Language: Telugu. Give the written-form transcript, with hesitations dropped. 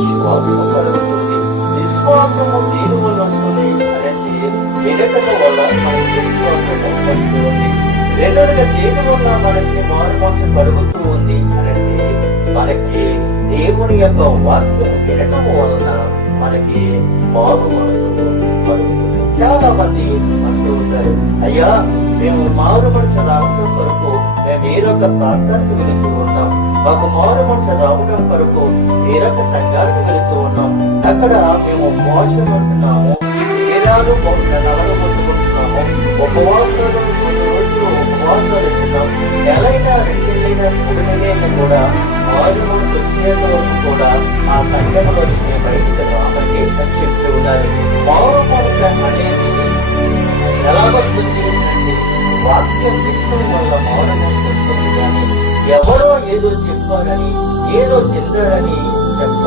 విశ్వాసము కలుగుతుంది. విశ్వాసము దేని వల్ల వస్తుంది అంటే వినటము వల్ల మనకి విశ్వాసము కలుగుతుంది. రెండవదిగా దేని వల్ల మనకి మారుమనసు కలుగుతూ ఉంది అంటే మనకి దేవుని యొక్క వాక్యము వినటము వలన మనకి మారుమనసు కలుగుతుంది. చాలా మంది అంటూ ఉంటారు, అయ్యా మేము మారుమనసు రావడం కొరకు మేము ఏరొక ప్రాంతానికి వెళుతూ ఉన్నాం, మాకు మారుమనసు రావడం కొరకు ఏరొక సంఘానికి వెళుతూ ఉన్నాం, అక్కడ మేము ఉపవాసం ఉంటున్నాము, ఏరాలు నలలు పొందుకుంటున్నాము, ఉపవాసాలు ఉపవాసాలు ఉంటున్నాం, నెలైనా రెండేళ్ళైనా 3 నెలలైనా కూడా మారుమనసు వచ్చేంత వరకు కూడా ఆ సంఘంలో బయటకు రామని అని చెప్తూ ఉన్నారు. మారుమనసు అనేది ఎలా వస్తుంది అంటే వాక్యం వినడం వల్ల మారుమనసు వస్తుంది. కానీ ఎవరో ఏదో చెప్పారని ఏదో చెందారని చెప్పడం